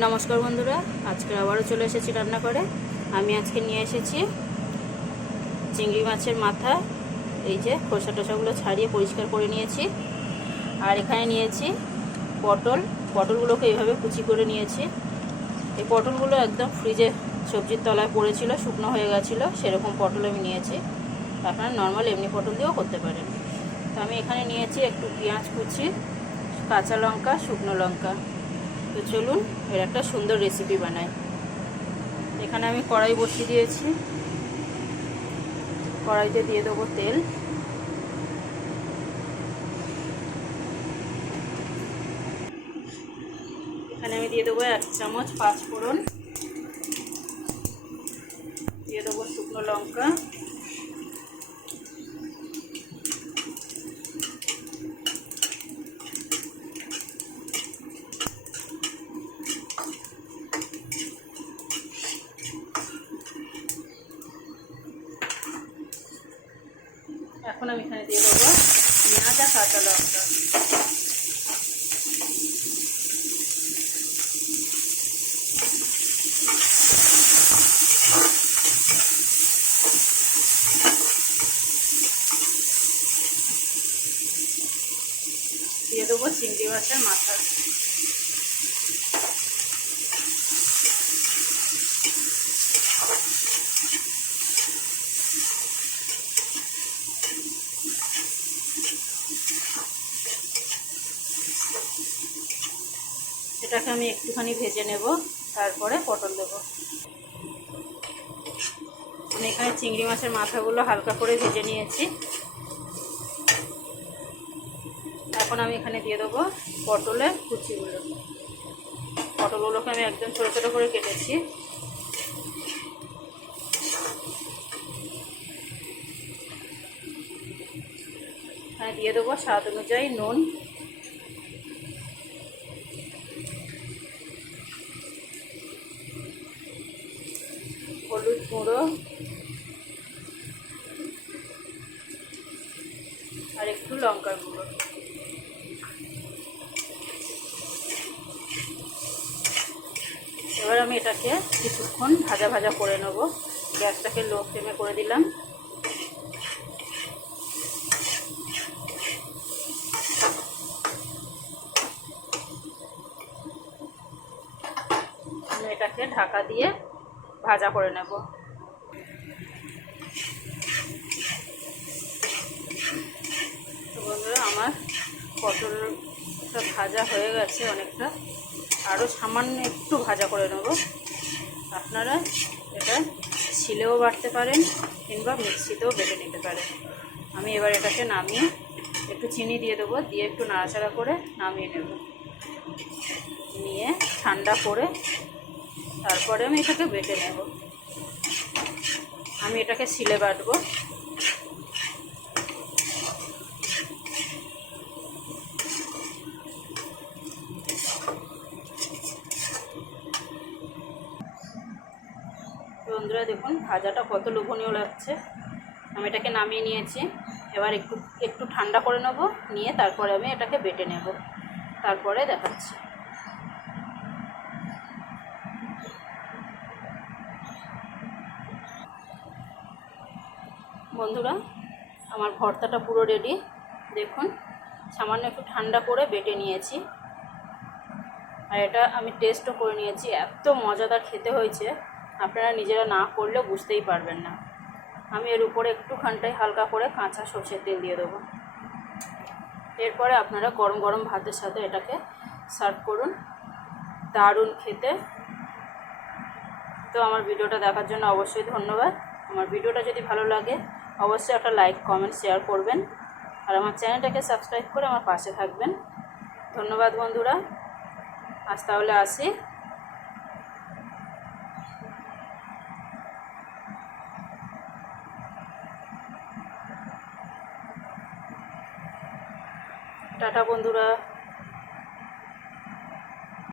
নমস্কার বন্ধুরা, আজকে আবারও চলে এসেছি রান্না করে। আমি আজকে নিয়ে এসেছি চিংড়ি মাছের মাথা। এই যে খোসা টোসাগুলো ছাড়িয়ে পরিষ্কার করে নিয়েছি। আর এখানে নিয়েছি পটলগুলোকে এইভাবে কুচি করে নিয়েছি। এই পটলগুলো একদম ফ্রিজে সবজির তলায় পড়েছিল, শুকনো হয়ে গেছিলো, সেরকম পটল আমি নিয়েছি। আপনারা নর্মাল এমনি পটল দিয়েও করতে পারেন। তো আমি এখানে নিয়েছি একটু পেঁয়াজ কুচি, কাঁচা লঙ্কা, শুকনো লঙ্কা। তো চলুন এর একটা সুন্দর রেসিপি বানাই। এখানে আমি কড়াই বসিয়ে দিয়েছি। কড়াইতে দিয়ে দেবো তেল। এখানে আমি দিয়ে দেবো 1 চামচ 5 ফোড়ন, দিয়ে দেবো শুকনো লঙ্কা, এখন আমি এখানে দিয়ে দেবো পেঁয়াজ আর কাঁচা লঙ্কা। দিয়ে দেবো চিংড়ি মাছের মাথা। এটাকে আমি একটুখানি ভেজে নেব, তারপরে পটল দেবো। আমি এখানে চিংড়ি মাছের মাথাগুলো হালকা করে ভেজে নিয়েছি। এখন আমি এখানে দিয়ে দেবো পটলের কুচিগুলো। পটলগুলোকে আমি একদম ছোটো ছোটো করে কেটেছি। এখানে দিয়ে দেবো স্বাদ অনুযায়ী নুন, হলুদ গুঁড়ো আর একটু লঙ্কার গুঁড়ো। এবার আমি এটাকে কিছুক্ষণ ভাজা ভাজা করে নেব। গ্যাসটাকে লো ফ্লেমে করে দিলাম। আমি এটাকে ঢাকা দিয়ে ভাজা করে নেব। তো বন্ধুরা, আমার পটলটা ভাজা হয়ে গেছে অনেকটা। আরও সামান্য একটু ভাজা করে নেব। আপনারা এটা ছিলেও বাটতে পারেন কিংবা মিক্সিতেও বেটে নিতে পারেন। আমি এবার এটাকে নামিয়ে একটু চিনি দিয়ে দেবো, দিয়ে একটু নাড়াচাড়া করে নামিয়ে নেব। নিয়ে ঠান্ডা করে তারপরে আমি এটাকে বেটে নেব। আমি এটাকে শিলে বাটবো। বন্ধুরা দেখুন ভাজাটা কত লোভনীয় লাগছে। আমি এটাকে নামিয়ে নিয়েছি। এবার একটু ঠান্ডা করে নেব, নিয়ে তারপরে আমি এটাকে বেটে নেব। তারপরে দেখাচ্ছি। বন্ধুরা, আমার ভর্তাটা পুরো রেডি। দেখুন সামান্য একটু ঠান্ডা করে বেটে নিয়েছি। আর এটা আমি টেস্টও করে নিয়েছি, এত মজাদার খেতে হয়েছে, আপনারা নিজেরা না করলেও বুঝতেই পারবেন না। আমি এর উপরে একটুখানটাই হালকা করে কাঁচা সর্ষের তেল দিয়ে দেবো। এরপরে আপনারা গরম গরম ভাতের সাথে এটাকে সার্ভ করুন, দারুণ খেতে। তো আমার ভিডিওটা দেখার জন্য অবশ্যই ধন্যবাদ। আমার ভিডিওটা যদি ভালো লাগে অবশ্যই একটা লাইক, কমেন্ট, শেয়ার করবেন। আর আমার চ্যানেলটাকে সাবস্ক্রাইব করে আমার পাশে থাকবেন। ধন্যবাদ বন্ধুরা। আজ তাহলে আসি। টাটা বন্ধুরা।